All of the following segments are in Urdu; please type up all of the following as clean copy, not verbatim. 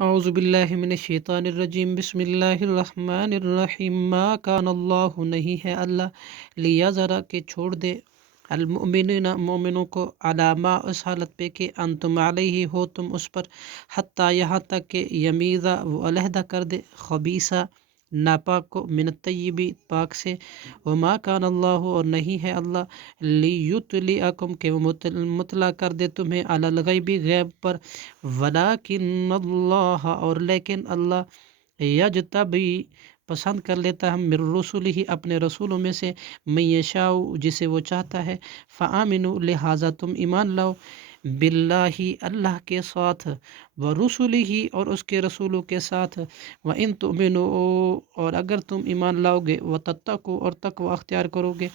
اعوذ باللہ من الشیطان الرجیم، بسم اللہ الرحمن الرحیم۔ ما کان اللہ، نہیں ہے اللہ، لیا ذرا کہ چھوڑ دے، المؤمنین مومنوں کو، علامہ اس حالت پہ کہ انتم علیہ ہو تم اس پر، حتیٰ یہاں تک کہ یمیزہ وہ علیحدہ کر دے، خبیثہ ناپاک کو، من الطیبی پاک سے، وما کان اللہ اور نہیں ہے اللہ، لیطلعکم کہ وہ مطلع کر دے تمہیں، علی الغیب غیب پر، ولیکن اللہ اور لیکن اللہ، یجتبی پسند کر لیتا ہے، من رسولہ اپنے رسولوں میں سے، من یشاء جسے وہ چاہتا ہے، فآمنوا لہٰذا تم ایمان لاؤ، باللہ اللہ کے ساتھ، ورسلہ اور اس کے رسولوں کے ساتھ، وَإِن تؤمنوا اور اگر تم ایمان لاؤ گے، وتتقوا اور تقوی اختیار کرو گے،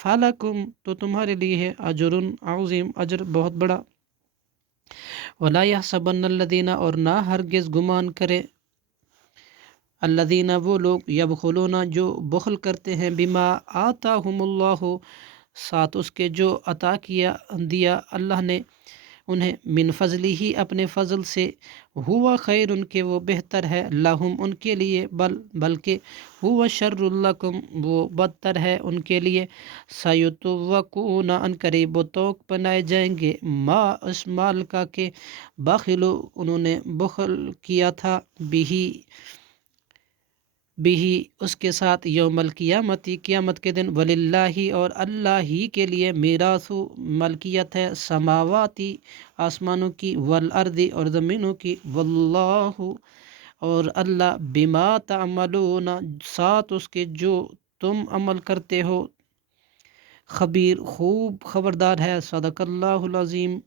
فلکم تو تمہارے لیے ہے، اجر عظیم اجر بہت بڑا، ولا يحسبن الذین اور نہ ہرگز گمان کرے، الذین وہ لوگ، یبخلون جو بخل کرتے ہیں، بما آتاہم اللہ ساتھ اس کے جو عطا دیا اللہ نے انہیں، من فضلہ ہی اپنے فضل سے، ہوا خیر ان کے وہ بہتر ہے، لہم ان کے لیے، بلکہ ہوا شر لکم وہ بدتر ہے ان کے لیے، سیطوقون ان قریب و توق بنائے جائیں گے، ما اس مال کا کہ بخلو انہوں نے بخل کیا تھا، بھی اس کے ساتھ، یوم القیامتی قیامت کے دن، وللہ اور اللہ ہی کے لیے، میراث ملکیت ہے، سماواتی آسمانوں کی، والارض اور زمینوں کی، واللہ اور اللہ، بما تعملون ساتھ اس کے جو تم عمل کرتے ہو، خبیر خوب خبردار ہے، صدق اللہ العظیم۔